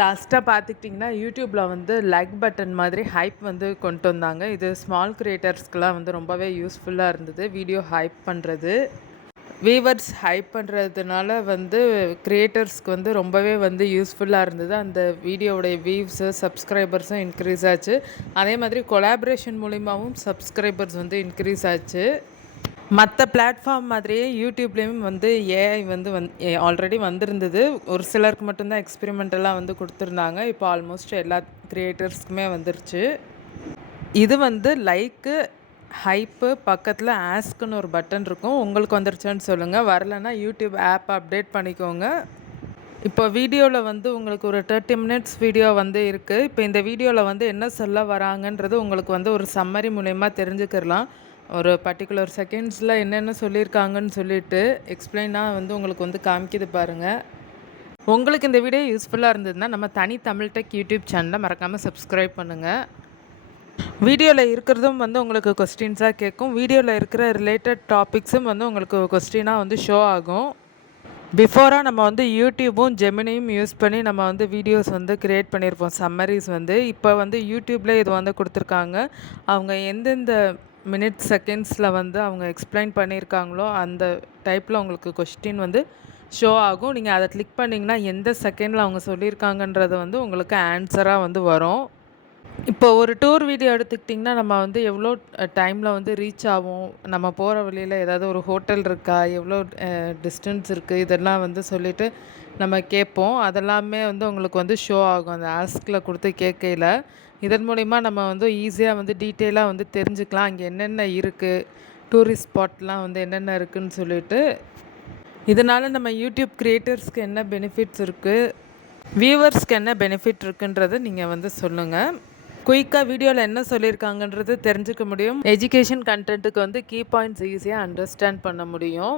லாஸ்ட்டாக பார்த்துக்கிட்டிங்கன்னா யூடியூப்பில் வந்து லைக் பட்டன் மாதிரி ஹைப் வந்து கொண்டு வந்தாங்க. இது ஸ்மால் கிரியேட்டர்ஸ்க்கெலாம் வந்து ரொம்பவே யூஸ்ஃபுல்லாக இருந்தது. வீடியோ ஹைப் பண்ணுறது, வீவர்ஸ் ஹைப் பண்ணுறதுனால வந்து கிரியேட்டர்ஸ்க்கு வந்து ரொம்பவே வந்து யூஸ்ஃபுல்லாக இருந்தது. அந்த வீடியோவுடைய வியூஸு, சப்ஸ்கிரைபர்ஸும் இன்க்ரீஸ் ஆச்சு. அதே மாதிரி கொலாபரேஷன் மூலிமாவும் சப்ஸ்கிரைபர்ஸ் வந்து இன்க்ரீஸ் ஆச்சு. மற்ற பிளாட்ஃபார்ம் மாதிரியே யூடியூப்லேயும் வந்து ஏஐ வந்து ஆல்ரெடி வந்திருந்தது. ஒரு சிலருக்கு மட்டும்தான் எக்ஸ்பெரிமெண்டலாக வந்து கொடுத்துருந்தாங்க. இப்போ ஆல்மோஸ்ட் எல்லா கிரியேட்டர்ஸ்க்குமே வந்துருச்சு. இது வந்து லைக்கு, ஹைப்பு பக்கத்தில் ஆஸ்க்குன்னு ஒரு பட்டன் இருக்கும். உங்களுக்கு வந்துருச்சான்னு சொல்லுங்கள். வரலைன்னா யூடியூப் ஆப் அப்டேட் பண்ணிக்கோங்க. இப்போ வீடியோவில் வந்து உங்களுக்கு ஒரு 30 மினிட்ஸ் வீடியோ வந்து இருக்குது. இப்போ இந்த வீடியோவில் வந்து என்ன சொல்ல வராங்கன்றது உங்களுக்கு வந்து ஒரு சம்மரி மூலயமா தெரிஞ்சுக்கிடலாம். ஒரு பர்டிகுலர் செகண்ட்ஸில் என்னென்ன சொல்லியிருக்காங்கன்னு சொல்லிட்டு எக்ஸ்பிளைனாக வந்து உங்களுக்கு வந்து காமிக்கிது பாருங்கள். உங்களுக்கு இந்த வீடியோ யூஸ்ஃபுல்லாக இருந்ததுன்னா நம்ம தனி தமிழ் டெக் யூடியூப் சேனலை மறக்காமல் சப்ஸ்கிரைப் பண்ணுங்கள். வீடியோவில் இருக்கிறதும் வந்து உங்களுக்கு கொஸ்டின்ஸாக கேட்கும். வீடியோவில் இருக்கிற ரிலேட்டட் டாபிக்ஸும் வந்து உங்களுக்கு கொஸ்டினாக வந்து ஷோ ஆகும். பிஃபோராக நம்ம வந்து யூடியூபும் ஜெமினியும் யூஸ் பண்ணி நம்ம வந்து வீடியோஸ் வந்து க்ரியேட் பண்ணியிருப்போம், சம்மரிஸ் வந்து. இப்போ வந்து யூடியூப்பில் இது வந்து கொடுத்துருக்காங்க. அவங்க எந்தெந்த மினிட்ஸ் செகண்ட்ஸில் வந்து அவங்க எக்ஸ்பிளைன் பண்ணியிருக்காங்களோ அந்த டைப்பில் உங்களுக்கு கொஸ்டின் வந்து ஷோ ஆகும். நீங்கள் அதை கிளிக் பண்ணிங்கன்னா எந்த செகண்டில் அவங்க சொல்லியிருக்காங்கன்றது வந்து உங்களுக்கு ஆன்சராக வந்து வரும். இப்போ ஒரு டூர் வீடியோ எடுத்துக்கிட்டிங்கன்னா நம்ம வந்து எவ்வளோ டைமில் வந்து ரீச் ஆகும், நம்ம போகிற வழியில் ஏதாவது ஒரு ஹோட்டல் இருக்கா, எவ்வளோ டிஸ்டன்ஸ் இருக்குது, இதெல்லாம் வந்து சொல்லிவிட்டு நம்ம கேட்போம். அதெல்லாமே வந்து உங்களுக்கு வந்து ஷோ ஆகும் அந்த ஆஸ்கில் கொடுத்து கேட்கையில். இதன் மூலிமா நம்ம வந்து ஈஸியாக வந்து டீட்டெயிலாக வந்து தெரிஞ்சுக்கலாம் அங்கே என்னென்ன இருக்குது, டூரிஸ்ட் ஸ்பாட்லாம் வந்து என்னென்ன இருக்குதுன்னு சொல்லிட்டு. இதனால் நம்ம யூடியூப் க்ரியேட்டர்ஸ்க்கு என்ன பெனிஃபிட்ஸ் இருக்குது, வியூவர்ஸ்க்கு என்ன பெனிஃபிட் இருக்குன்றதை நீங்கள் வந்து சொல்லுங்கள். குயிக்காக வீடியோவில் என்ன சொல்லியிருக்காங்கன்றது தெரிஞ்சுக்க முடியும். எஜுகேஷன் கண்டென்ட்டுக்கு வந்து கீ பாயிண்ட்ஸ் ஈஸியாக அண்டர்ஸ்டாண்ட் பண்ண முடியும்.